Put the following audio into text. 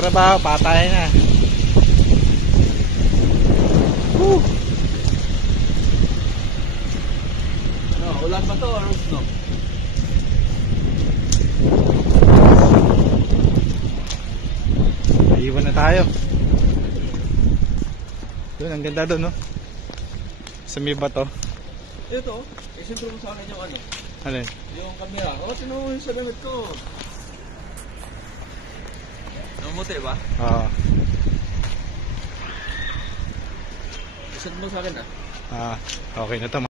trabaho, patay na. Woo! Ano, ulan ba to or snow? Naiwan na tayo. Doon, ang ganda doon, no? Sa may bato. Ito, isintro mo sa akin yung ano? Alin? Yung camera. O, tinuha mo yung sa damit ko. Namuti ba? Oo. Isintro mo sa akin ah. Okay na to.